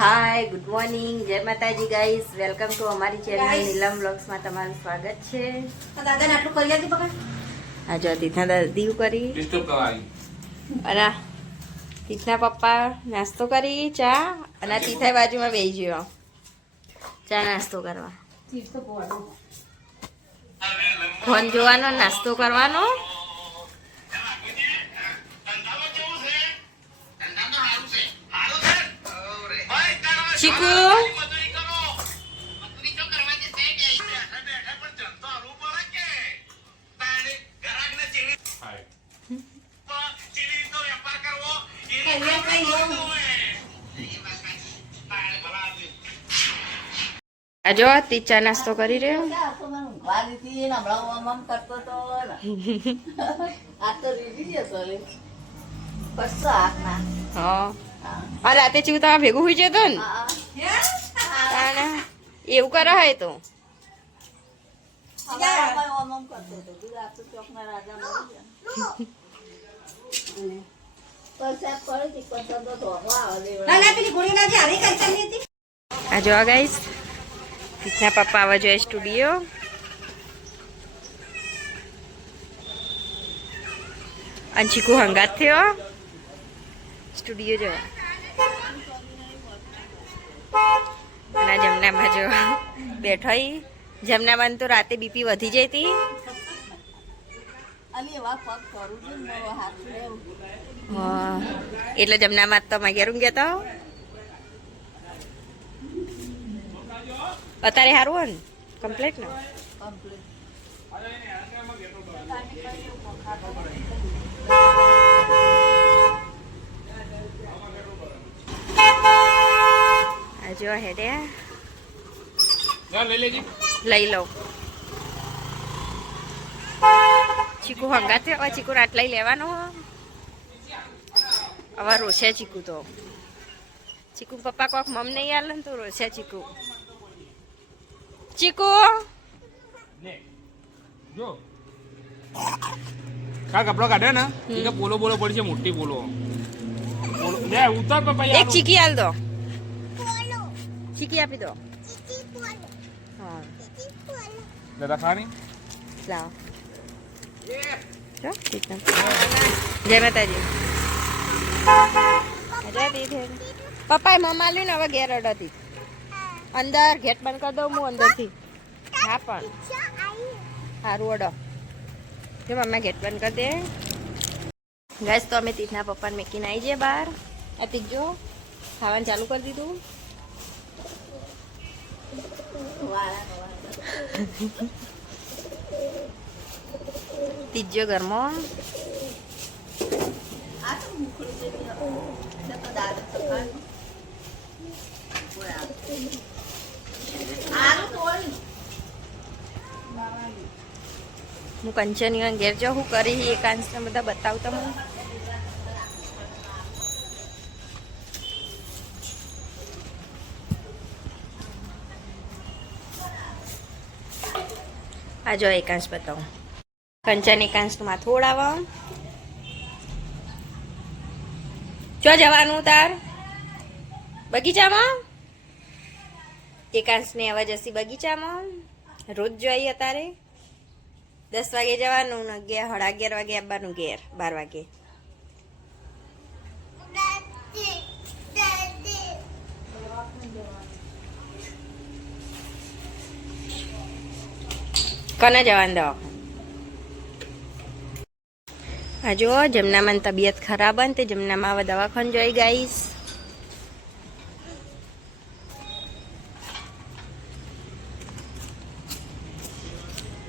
Hi good morning જય માતાજી guys welcome to અમારી ચેનલ નીલમ વ્લોગ્સ માં તમારું સ્વાગત છે દાદાને આટલું કરી આપી પકડ આ જો તીથા દાદી કરી અને તીથા પપ્પા નાસ્તો કરી ચા અને તીથા બાજુમાં બેસી ગયો ચા નાસ્તો કરવા ફોન જોવાનો નાસ્તો કરવાનો ચીકુ જો તીચા નાસ્તો કરી રહ્યો હા રાતે ચીવું તમે ભેગું હોઈ જતો ને એવું કરે હોય તો આ જો ગાઈસ તીથા પપ્પા આવવા જોઈએ સ્ટુડિયો અને ચીકુ હંગાત થયો સ્ટુડિયો જો અને જમનામાં જો બેઠો જમનામાં તો રાતે બીપી વધી જઈ હતી એટલે જમનામાં તો મેં ઘેરું ગયા તો અત્યારે સારું હોય ને કમ્પ્લીટ ને જો હેડે લઈ લઉં ચીકુ હંગાતે હવે ચીકુ રાત લઈ લેવાનો હવે રોશે ચીકુ તો ચીકુ પપ્પા કોક મમ નહીં આલે ને તો રોશે ચીકુ ચીકુ જો કા કપડો કાઢે ને કે પોલો બોલો પડી છે મોટી પોલો લે ઉતાર પપ્પા એક ચીકી આલ દો ચીકી આપી દો હા દાદા ખાની લાવ જય માતાજી પપ્પાએ મમ્મા લ્યું ને હવે ઘેર અડતી અંદર ગેટ બંધ કરી દઉં હું અંદરથી હા પણ સારું અડો જો મમ્મા ગેટ બંધ કરી દે ગેસ તો અમે તીથના પપ્પાને મેકીને આવી જઈએ બહાર આ તીજો ખાવાનું ચાલુ કરી દીધું તીજો ઘરમાં હું કંચની ઘેર જાઉં હું કરી એકાંશને બધા બતાવતા મને આ જો એકાંશ બતાવું કંચન એકાંશનું માથું ઓળાવવા ચો જવાનું તાર બગીચામાં એકાંશને આવા જશી બગીચામાં રોજ જોઈએ તારે 10 વાગે જવાનું ને 11:30 વાગે આવવાનું ઘેર 12 વાગે કને જવાનું દવા આ જો જમનામાં તબિયત ખરાબ હોય ને તે જમનામાં હવે દવાખાને જોઈ ગાઈશ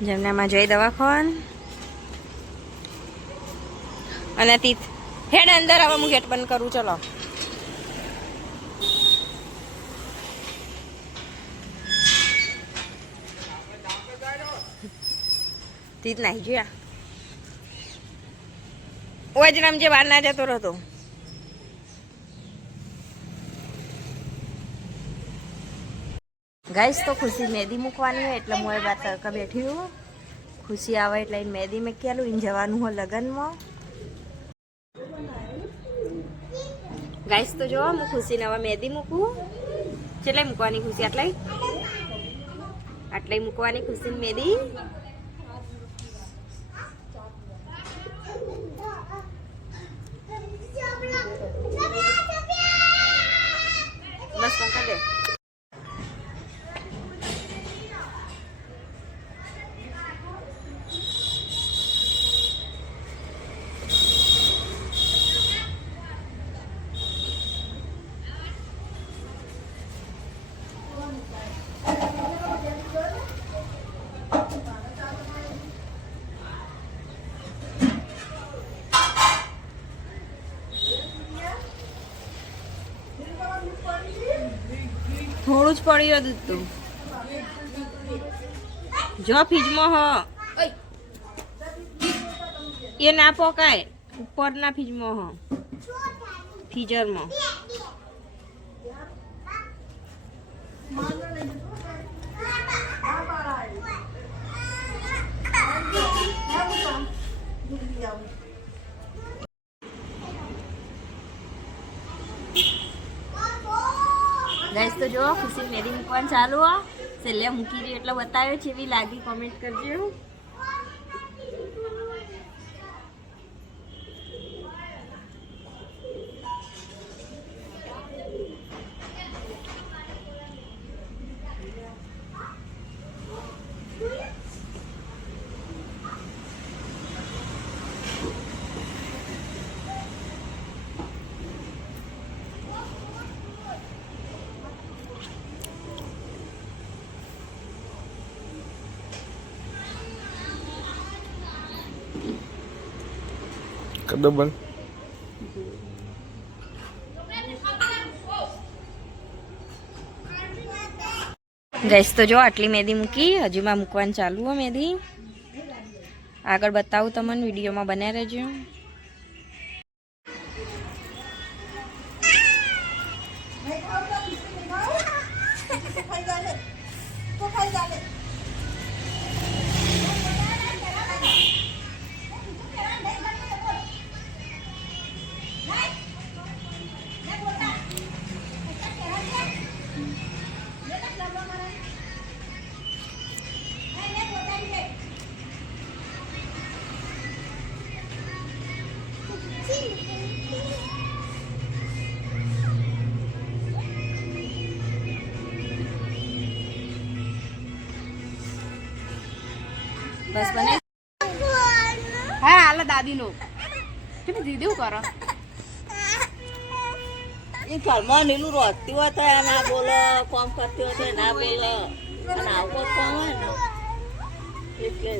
જમનામાં જોઈ દવાખાન અને તીથ હેડ અંદર હવે હું ગેટ બંધ કરું ચલો તીથ નાહી જોયા ઓજરામ જે બહાર ના જતો રહેતો ગાઈસ તો ખુશી મહેંદી મૂકવાની હોય એટલે હું એ વાત તડકા બેઠી હું ખુશી આવે એટલે મહેંદી મૂકેલું એને જવાનું હોય લગ્નમાં ગાઈસ તો જો હું ખુશીને હવે મહેંદી મૂકું. કેટલે મૂકવાની ખુશી? આટલે મૂકવાની ખુશીને મહેંદી. બસ પંખા દે. થોડું જ પડ્યું દૂધ તો જો ફ્રીજમાં હ એ ના પકાય ઉપરના ફ્રીજમાં હ ફ્રીઝરમાં. ગાઈસ તો જો ખુશી મહેંદી મૂકવાનું ચાલુ હો. છેલ્લે મૂકી રહી એટલે બતાવ્યો છે એવી લાગી કોમેન્ટ કરજો. કદો બન ગાઈસ તો જો આટલી મહેંદી મૂકી. હજુ માં મૂકવાનું ચાલુ હો મહેંદી. આગળ બતાવું તમને વિડીયોમાં બન્યા રહેજો. બસ બને. હા હાલ દાદીનો કેમ દીદી કરો એ ઘરમાં નીલું રોતી હોય તો ના બોલો, કોમ કરતી હોય તો ના બોલો, અને આવું કોમ હોય ને એટલે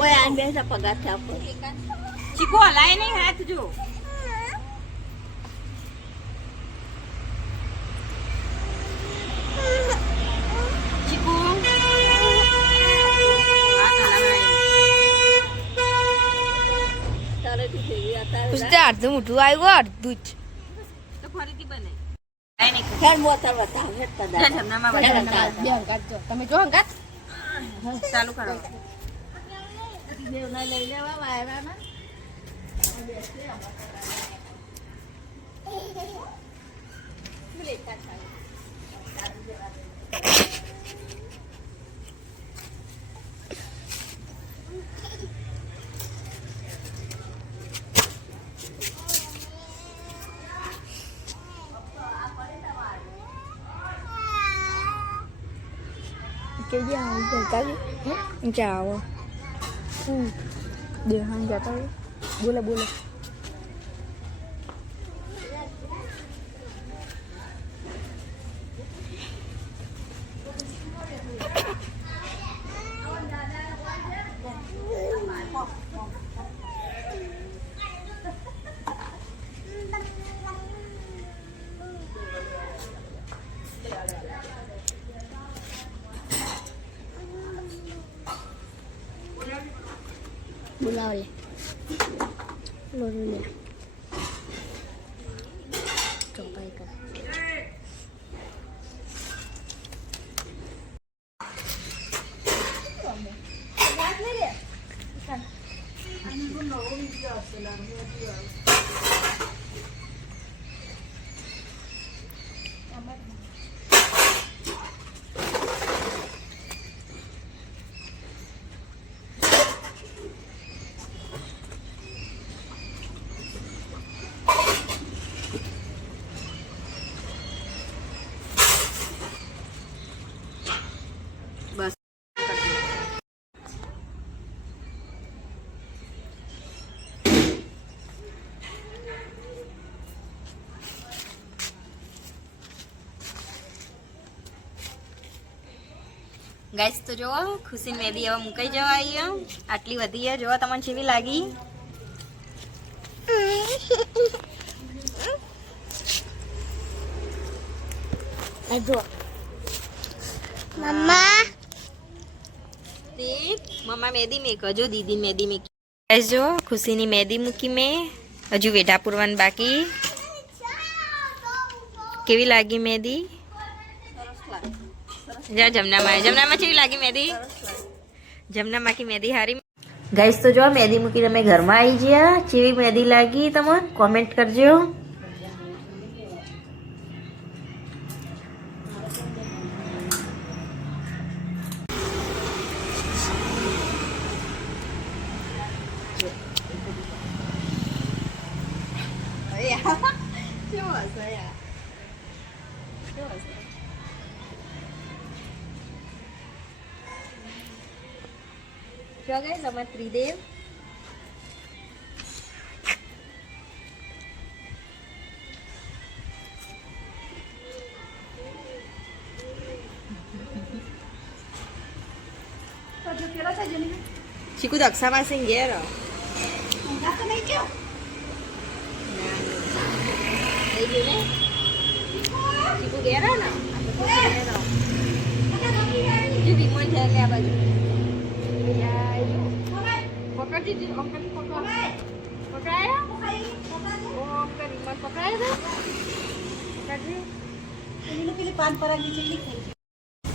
ઓય આને બેસા પગાર છે આપણે. ચીકુ હલાય નહીં હાથ જો. ચીકુ તારેથી ફેરી અત્યારે પૂછતે અડધું મોટું આવ્યું અડધું જ તો ફરીથી બને. કાઈ નહીં ખેર મોતર બતાવ હેડ પદાર ઠંડામાં બને. બે હંગાત જો તમે જો હંગાત ચાલુ કરો. દેવના લઈ લેવા વાયરાના cái gì không cần cái anh chào điều hành giờ tới bula Boleh. Boleh. Coba ikan. બસ ગાઈસ તો જો ખુશી મેદી હવે મુકાઈ જવા આવી આટલી વધી છે જો તમને કેવી લાગી જો મમ્મા મમ્મા મેદી મેક હજુ દીદી મેદી મેક ગાઈસ જો ખુશીની મેદી મૂકી મેં હજુ વેઢા પૂરવાનું બાકી કેવી લાગી મેદી જા જમનામાં કેવી લાગી મેદી જમનામાં કી મેદી હારી ગાઈસ તો જો મેદી મૂકી તમે ઘરમાં આવી ગયા કેવી મેદી લાગી તમને કોમેન્ટ કરજો જો ગાઈસ અમાર ત્રિદેવ ચીકુ દક્ષામાં સિંહ ઘેર ચીકુ ઘેર ને જો વિમન છે એટલે આ બાજુ પકડી દીધું અંકલ પકડાયા અંકલ રિમોટ પકડાયા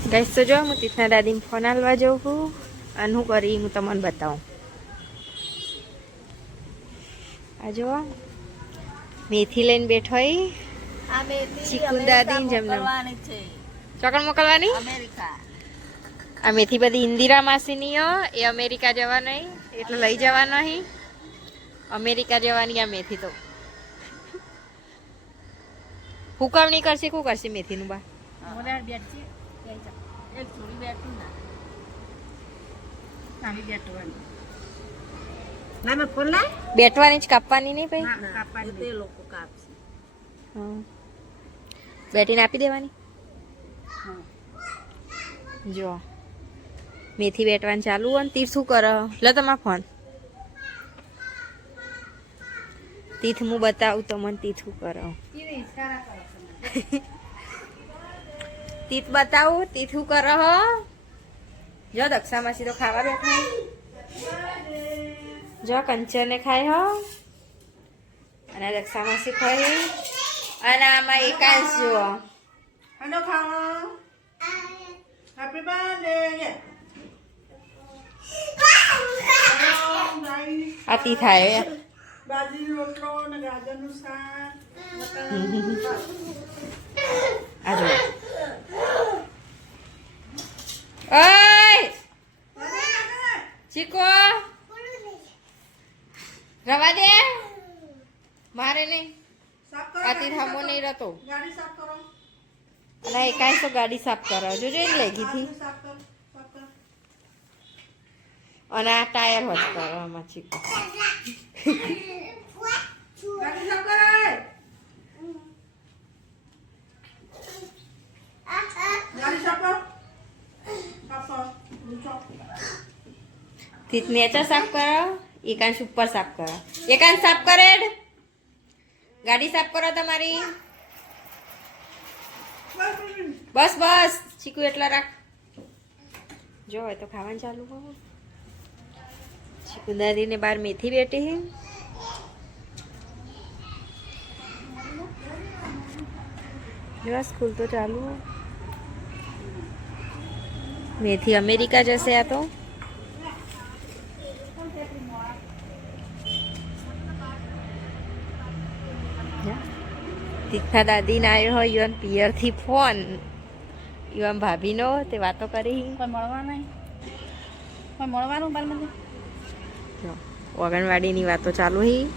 ગાઈસ તો જો હું તીથના દાદીને ફોન આલવા જાઉં છું અને હું કરી હું તમને બતાવું આ જો મેથી લઈને બેઠો આ મેથી ચીકુ દાદી જમના કરવાની છે ચોકડ મોકલવાની અમેરિકા આ મેથી બધી ઇન્દિરા માસીની એ અમેરિકા જવાની એટલે લઈ જવાનો અહીં અમેરિકા જવાની આ મેથી તો હુકવણી કરશે શું કરશે મેથીનું બા બેઠવાની જ કાપવાની નહીં ભાઈ તે લોકો કાપશે બેટીને આપી દેવાની જો મેથી બેટવાનું ચાલુ હોય ને તીર શું કરો લે તમારા ફોન તીથ હું બતાવું તો મને તીથ શું કરો તીથ બતાવું તીથ શું કરો હો જો દક્ષા માસી તો ખાવા બેઠા જો કંચરને ખાય હો અને દક્ષા માસી ખાઈ અને આમાં એકાંશ જુઓ Happy birthday. આતી થાય બાજરી રોટલો અને ગાજરનું શાક આ જો ઓય ચીકો રવા દે મારે નહીં સાફ કરો આતી થામો નહીં રહેતો ગાડી સાફ કરો અને એકાંશ તો ગાડી સાફ કરો જોજો એને લઈ ગઈ હતી સાફ કરો સાફ કરો અને આ ટાયર હોત કરો આમાં ચીકો ગાડી સાફ કરે ગાડી સાફ કરો સાફ કરો ઊંચો તીત નેચર સાફ કરો એકાંશ ઉપર સાફ કરો એકાંશ સાફ કરે ગાડી સાફ કરો તમારી બસ બસ ચીકુ એટલા રાખ જો હોય તો ખાવાનું ચાલુ કરો ચીકુ દાદીને બહાર મેથી બેઠી જો સ્કૂલ તો ચાલુ મેથી અમેરિકા જશે આ તો તીર્થા દાદીને આવ્યો હોય યુવાન પિયરથી ફોન યુવાન ભાભીનો તે વાતો કરી કોઈ મળવા નહીં કોઈ મળવાનું બાર મને જો, આંગણવાડીની વાતો ચાલુ હી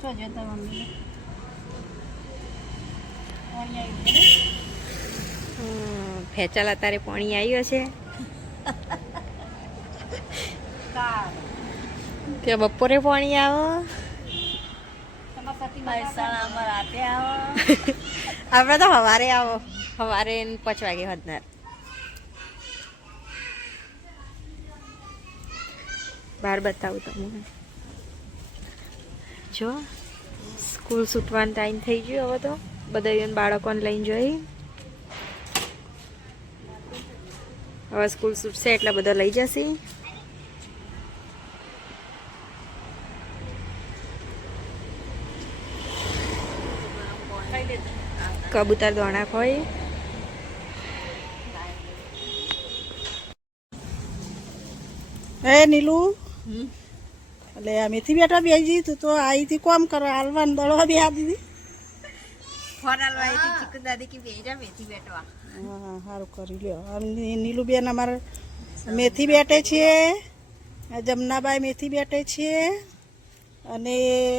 શું જોતા મમ્મી ફેચાલ અત્યારે પાણી આવ્યું છે કે બપોરે પાણી આવો મહેસાણામાં રાતે આવો આપણે તો સવારે આવો સવારે 5 વાગે હદનાર બહાર બતાવું તમને જો સ્કૂલ છૂટવાનો ટાઈમ થઈ ગયો હવે તો બધા બાળકોને લઈને જોઈ હવે સ્કૂલ છૂટશે એટલે બધા લઈ જશે કબૂતર દોણા ખોઈ હે નીલુ એટલે આ મેથી બેઠા બેસી તું તો આવી થી કોમ કરો હાલવાનું દળવા બે આ દીધી હા સારું કરી લ્યો આમ નીલુબેન અમારે મેથી બેઠે છે જમનાબાઈ મેથી બેઠે છે અને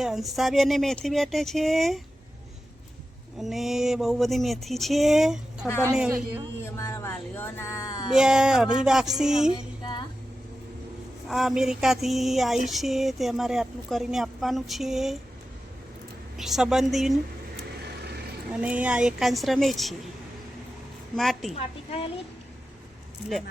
હંસાબેને મેથી બેઠે છે અને બહુ બધી મેથી છે ખબર નહીં અમારા વાલીઓના બે અઢી વાગસી આ અમેરિકાથી આવી છે તે અમારે આટલું કરીને આપવાનું છે સંબંધી અને આ એકાંશ રમે છે માટી લે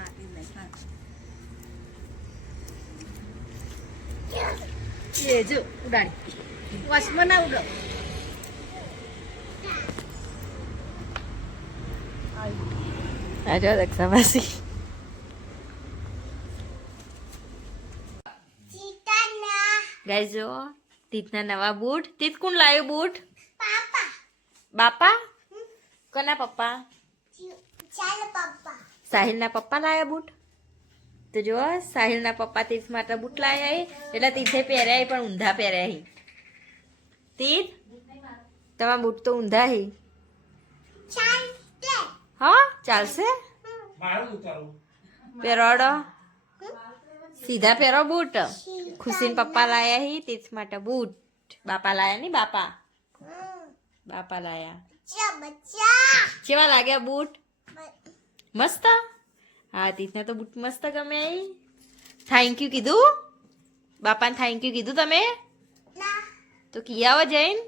આજો દક્ષાવાસી ગાઈસ જો તીતના નવા બૂટ તીત કોણ લાવ્યો બૂટ બાપા કોના પપ્પા સાહિલના પપ્પા લાવ્યા બૂટ તો જો સાહિલના પપ્પા તીર્થ માટે બૂટ લાવ્યા એટલે તીર્થે પહેર્યા પણ ઊંધા પહેર્યા તીર્થ તમારા બૂટ તો ઊંધા હી હા ચાલશે પહેરોડો સીધા પહેરો બૂટ ખુશીન પપ્પા લાયા હી તીર્થ માટે બૂટ બાપા લાયા ની બાપા લાયા કેવા લાગ્યા બૂટ મસ્ત હા તીર્થને તો બૂટ મસ્ત ગમે થેન્ક યુ કીધું બાપાને થેન્ક યુ કીધું તમે તો કી આવો જૈન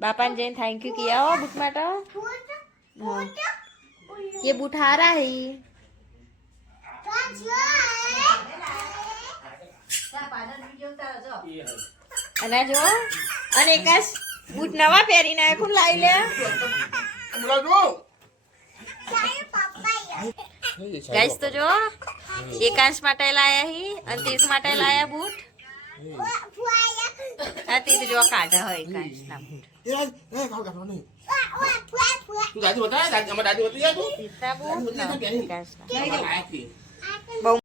બાપાને જૈન થેન્ક યુ કી આવો બૂટ માટે ये बूट हारा है અને જો અને એકાશ બૂટ નવા પહેરીને આય કોણ લાવી લે ગાઈસ તો જો એકાંશ માટે લાયા હી અને તીર્થ માટે લાયા બૂટ આ તીર્થ જો કાઢા હોય એકાંશ ના બૂટ તું દાદી બતા દાદી અમાર દાદી બતી જા તું તીર્થના બૂટ ના એકાંશ ના લાયા બહુ